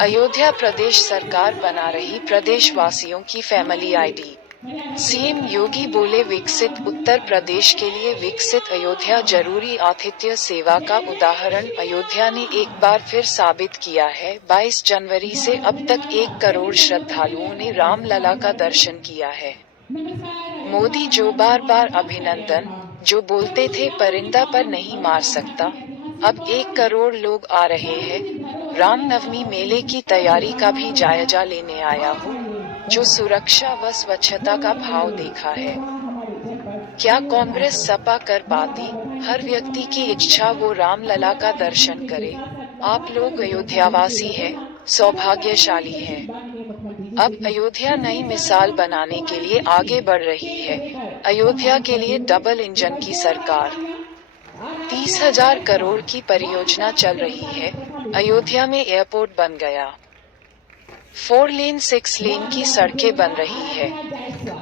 अयोध्या प्रदेश सरकार बना रही प्रदेशवासियों की फैमिली आईडी। सीएम योगी बोले विकसित उत्तर प्रदेश के लिए विकसित अयोध्या जरूरी आतिथ्य सेवा का उदाहरण अयोध्या ने एक बार फिर साबित किया है। 22 जनवरी से अब तक 1 करोड़ श्रद्धालुओं ने रामलला का दर्शन किया है। मोदी जो बार बार अभिनंदन, जो बोलते थे परिंदा पर नहीं मार सकता, अब 1 करोड़ लोग आ रहे हैं। रामनवमी मेले की तैयारी का भी जायजा लेने आया हूँ, जो सुरक्षा व स्वच्छता का भाव देखा है। क्या कांग्रेस सपा कर पाती? हर व्यक्ति की इच्छा वो रामलला का दर्शन करे। आप लोग अयोध्यावासी हैं, सौभाग्यशाली हैं। अब अयोध्या नई मिसाल बनाने के लिए आगे बढ़ रही है। अयोध्या के लिए डबल इंजन की सरकार। 30,000 करोड़ की परियोजना चल रही है। अयोध्या में एयरपोर्ट बन गया। 4 लेन 6 लेन की सड़कें बन रही है।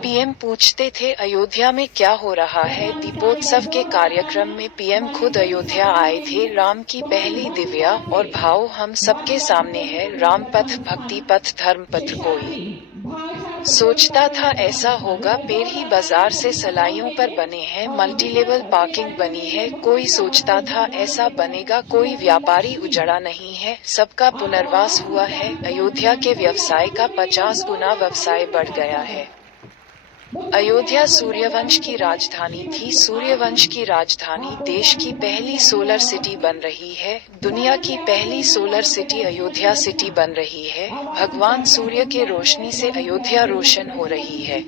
पीएम पूछते थे अयोध्या में क्या हो रहा है। दीपोत्सव के कार्यक्रम में पीएम खुद अयोध्या आए थे। राम की पहली दिव्या और भाव हम सबके सामने है। राम पथ, भक्ति पथ, धर्म पथ। कोई सोचता था ऐसा होगा? पेरही बाजार से सलाइयों पर बने हैं मल्टीलेवल पार्किंग बनी है। कोई सोचता था ऐसा बनेगा? कोई व्यापारी उजड़ा नहीं है, सबका पुनर्वास हुआ है। अयोध्या के व्यवसाय का 50 गुना व्यवसाय बढ़ गया है। अयोध्या सूर्यवंश की राजधानी थी। सूर्यवंश की राजधानी देश की पहली सोलर सिटी बन रही है। दुनिया की पहली सोलर सिटी अयोध्या सिटी बन रही है। भगवान सूर्य के रोशनी से अयोध्या रोशन हो रही है।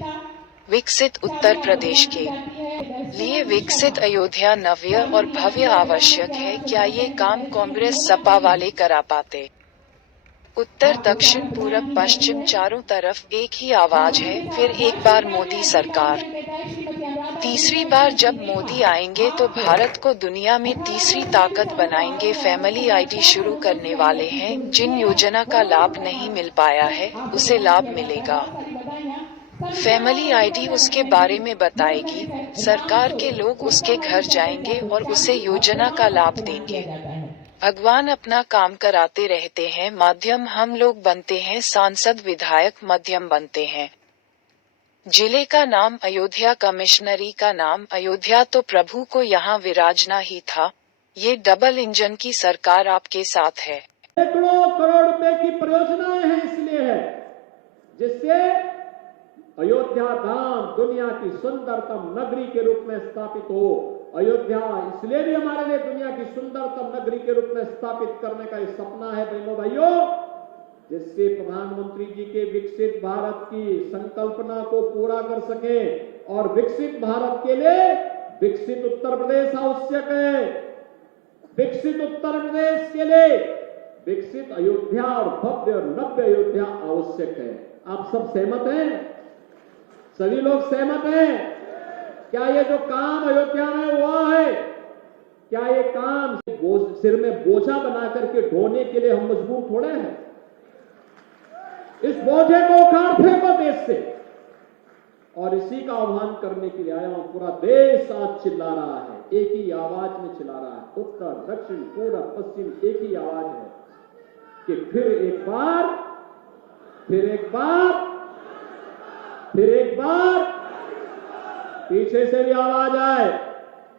विकसित उत्तर प्रदेश के लिए विकसित अयोध्या नव्य और भव्य आवश्यक है। क्या ये काम कांग्रेस सपा वाले करा पाते? उत्तर दक्षिण पूरब पश्चिम चारों तरफ एक ही आवाज है, फिर एक बार मोदी सरकार। तीसरी बार जब मोदी आएंगे तो भारत को दुनिया में तीसरी ताकत बनाएंगे। फैमिली आईडी शुरू करने वाले हैं। जिन योजना का लाभ नहीं मिल पाया है, उसे लाभ मिलेगा। फैमिली आईडी उसके बारे में बताएगी, सरकार के लोग उसके घर जाएंगे और उसे योजना का लाभ देंगे। भगवान अपना काम कराते रहते हैं। माध्यम हम लोग बनते हैं, सांसद विधायक मध्यम बनते हैं। जिले का नाम अयोध्या, कमिश्नरी का नाम अयोध्या, तो प्रभु को यहाँ विराजना ही था। ये डबल इंजन की सरकार आपके साथ है। सैकड़ों करोड़ रुपए की परियोजनाएं हैं, इसलिए है जिससे अयोध्या धाम दुनिया की सुंदरतम नगरी के रूप में स्थापित हो। अयोध्या इसलिए भी हमारे लिए दुनिया की सुंदरतम नगरी के रूप में स्थापित करने का एक सपना है बहनों भाइयों, जिससे प्रधानमंत्री जी के विकसित भारत की संकल्पना को पूरा कर सके। और विकसित भारत के लिए विकसित उत्तर प्रदेश आवश्यक है। विकसित उत्तर प्रदेश के लिए विकसित अयोध्या और भव्य और नव्य अयोध्या आवश्यक है। आप सब सहमत हैं? सभी लोग सहमत हैं? क्या ये जो काम अयोध्या में हुआ है, क्या ये काम सिर में बोझा बना करके ढोने के लिए हम मजबूर थोड़े हैं? इस बोझे को उखाड़ फेंको देश से। और इसी का आह्वान करने के लिए आया हूं। पूरा देश आज चिल्ला रहा है, एक ही आवाज में चिल्ला रहा है। उत्तर दक्षिण पूरब पश्चिम एक ही आवाज है कि फिर एक बार, फिर एक बार, फिर एक बार, पीछे से भी आवाज आए,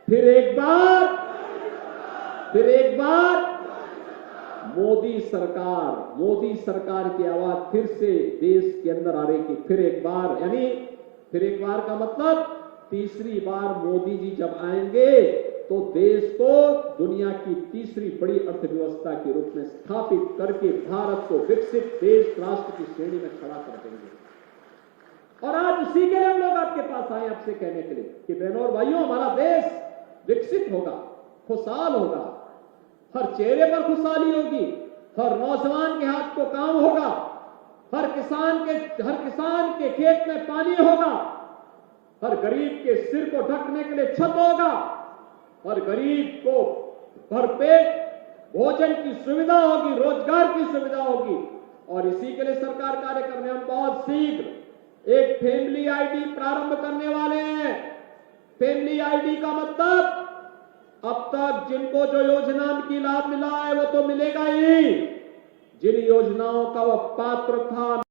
फिर एक बार, फिर एक बार मोदी सरकार की आवाज फिर से देश के अंदर आ रही थी। फिर एक बार, यानी फिर एक बार का मतलब तीसरी बार मोदी जी जब आएंगे तो देश को दुनिया की तीसरी बड़ी अर्थव्यवस्था के रूप में स्थापित करके भारत को विकसित देश राष्ट्र की श्रेणी में खड़ा कर देंगे। और आज उसी के लिए हम लोग आपके पास आए, आपसे कहने के लिए कि बहनों और भाइयों, हमारा देश विकसित होगा, खुशहाल होगा, हर चेहरे पर खुशहाली होगी, हर नौजवान के हाथ को काम होगा, हर किसान के खेत में पानी होगा, हर गरीब के सिर को ढकने के लिए छत होगा, हर गरीब को भरपेट भोजन की सुविधा होगी, रोजगार की सुविधा होगी। और इसी के लिए सरकार कार्य करने, हम बहुत शीघ्र एक फैमिली आईडी प्रारंभ करने वाले हैं। फैमिली आईडी का मतलब अब तक जिनको जो योजना की लाभ मिला है वो तो मिलेगा ही, जिन योजनाओं का वह पात्र था